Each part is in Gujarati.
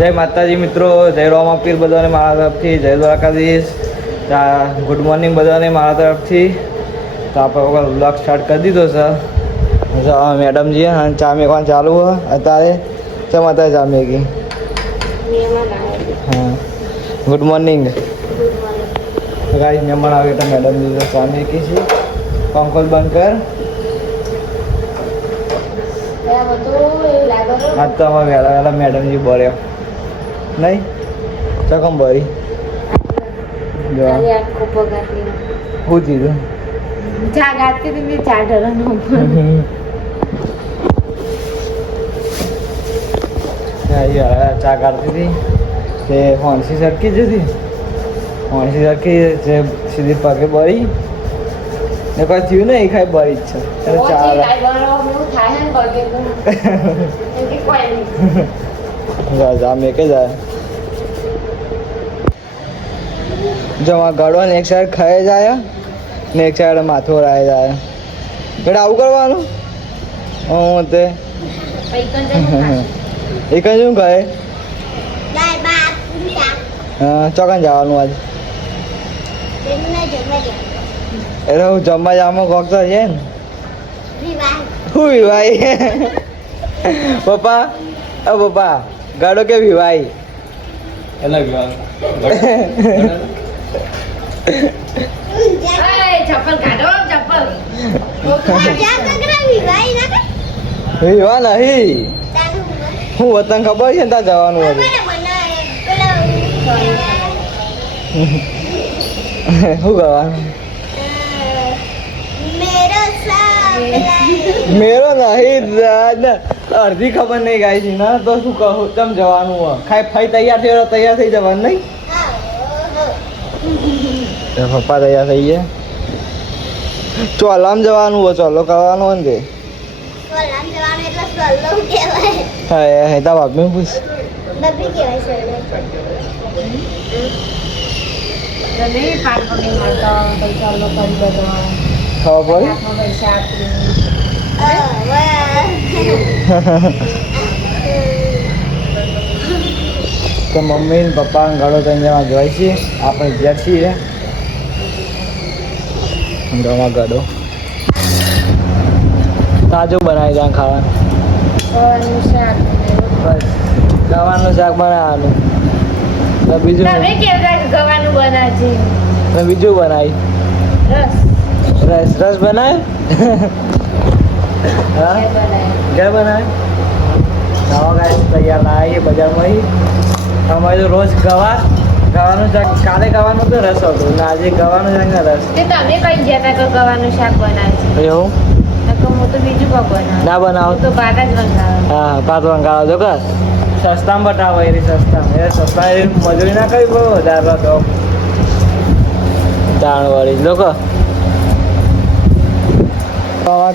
જય માતાજી મિત્રો, જય રોમાપીર બધાને મારા તરફથી, જય દ્વારકાધીશ. ગુડ મોર્નિંગ બધાને મારા તરફથી. તો આપણે બ્લોગ સ્ટાર્ટ કરી દીધો સર. મેડમજી અને ચા મેકવાનું ચાલુ હોય અત્યારે. ચમ અત્યારે ચા મેકી? હા, ગુડ મોર્નિંગ. ગાઈસ મહેમાન આવે એટલે મેડમજી તો ચા મેકી છે. પંખો બંધ કર. આજ તો અમે વહેલા વહેલા મેડમજી બોલ્યો નહીં ચકમ ભરી શું કીધું ચા કાઢતી હતી તે હોંસી સરકી જતી હોંસી સરકી સીધી પગે બળી ને કોઈ થયું ને એ ખાઈ બળી જ છે ચા મેકે જાય જમા ગળો ને એક સાઈડ ખાઈ જાય ને એક સાઈડ માથું રાય જાય એટલે આવું કરવાનું હું તે એક જ શું કહે હા ચોકન જવાનું આજે એટલે હું જમવા જવામાં કોક તો છે ને શું વિવાઈ પપ્પા પપ્પા ગાડો કે વિવાઈ એટલે વિવાહ નહીં હું વતન ખબર છે ને ત્યાં જવાનું હતું શું કરવાનું મેરો નહીં અડધી ખબર નહીં ગાય છે ના તો શું કહું ચમ જવાનું હોય ખાઈ ફાઈ તૈયાર થઈ જવાનું નહીં પપ્પા તૈયાર થઈ ગયા ચોલામ જવાનું હોય ચોલો કરવાનું હોય ને હા તા બાપી પૂછ ખબર તો મમ્મી ને પપ્પા ગાડો ત્યાં જોઈ છીએ આપણે જ્યાં છીએ ગવા ગાડો તાજું બનાવી ત્યાં ખાવાનું બસ ગવાનું શાક બનાવવાનું બીજું બીજું બનાવી રસ બનાવે હા ઘર બનાવે નવા ગાય તૈયાર લાવીએ બજારમાં અમારે તો રોજ ગવાનું શાક કાલે ગવાનું તો રસ હતો ને આજે ગવાનું શાક ને રસ તમે કઈ ગયા હતા ગવાનું શાક બનાવે એવું હું તો બીજું કઈ બનાવું ના બનાવો તો ભાત જ બંધાવો હા ભાત બંગાળો તો કર સસ્તામાં બતાવો એ સસ્તા મજૂરી ના કરી બહુ વધારે તો દાણ વાળી લોકો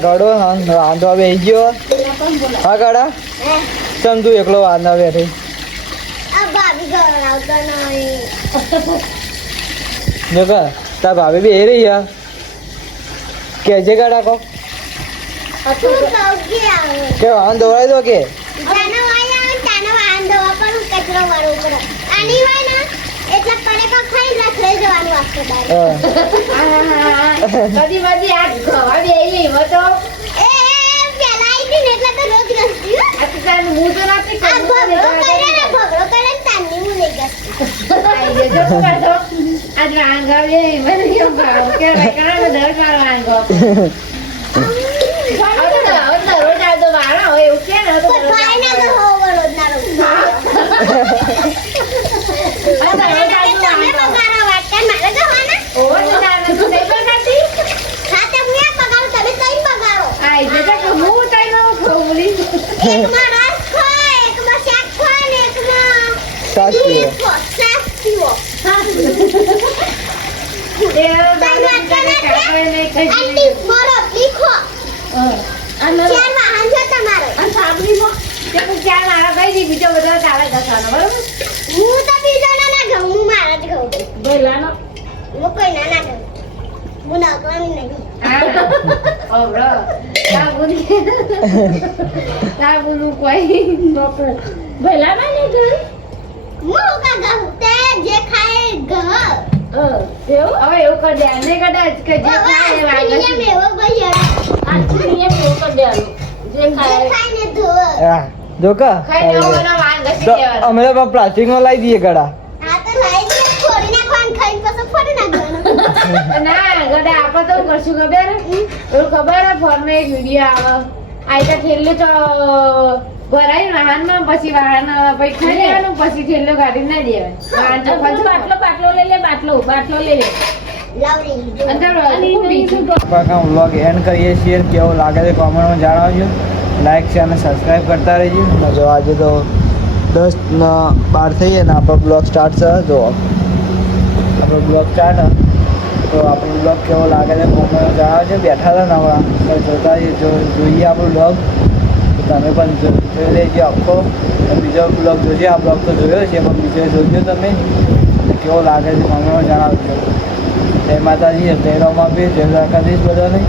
ગાડો વાંધો આવી ગયો હા ગાડા ચમ તું એકલો વાંધો બેઠી જો તાર ભાભી બી એ રહી કે જે ગાડા કો કે વાહન દોડાઈ દો કે બીજો બધા ચાલે દસવાનો બરોબર હું તો બીજો ના ઘઉં હું મારા જ ઘઉં પહેલાનો હું કોઈ ના ઘઉં હું નાખવાની નહીં ઓ બ્રો સાબુનું કોઈ ભલા માં નહીં કરી દે ને કદાચ કે જે ખાય એ વાગે આજથી મેવો ભાઈ આજથી નિયમ એવો કરી દેવાનો જે ખાય ખાઈને ધોવો હા જો કા ખાઈ ને એના વાગે તો દેવાનો અમે તો પ્લાસ્ટિકમાં લાવી દઈએ ગળા આ તો લઈ દે ફોડી નાખવાનું ખાઈને પછી ફોડી નાખવાનું ના ગડા આપણે તો કરશું ખબર એવું ખબર હે ફોનમાં એક વિડિયો આવે આ તો ઠેલ્લો તો ભરાઈ વાહનમાં પછી વાહન પછી ખાઈ લેવાનું પછી ઠેલ્લો કાઢી ના દેવાનું વાહન તો બાટલો લઈ લે બાટલો લઈ લે લાવડી અંદર બીજું આપણા વ્લોગ એન્ડ કરીએ છીએ કેવું લાગે છે કોમેન્ટમાં જણાવજો લાઈક છે અને સબસ્ક્રાઈબ કરતા રહેજો અને જો આજે તો 10:12 થઈએ ને આપણો બ્લોગ સ્ટાર્ટ છે જો આપણો બ્લોગ સ્ટાર્ટ તો આપણો બ્લોગ કેવો લાગે છે કોમેન્ટમાં જણાવજો બેઠા હતા ને હમણાં તો જોતા જોઈએ આપણો બ્લોગ તમે પણ જોઈ લેજો આખો બીજો બ્લોગ જોજો આ બ્લોગ તો જોયો છે પણ બીજો જોજો તમે કેવો લાગે છે કોમેન્ટમાં જણાવજો જય માતાજી જય રામાપીર જય દ્વારકાધીશ બધાને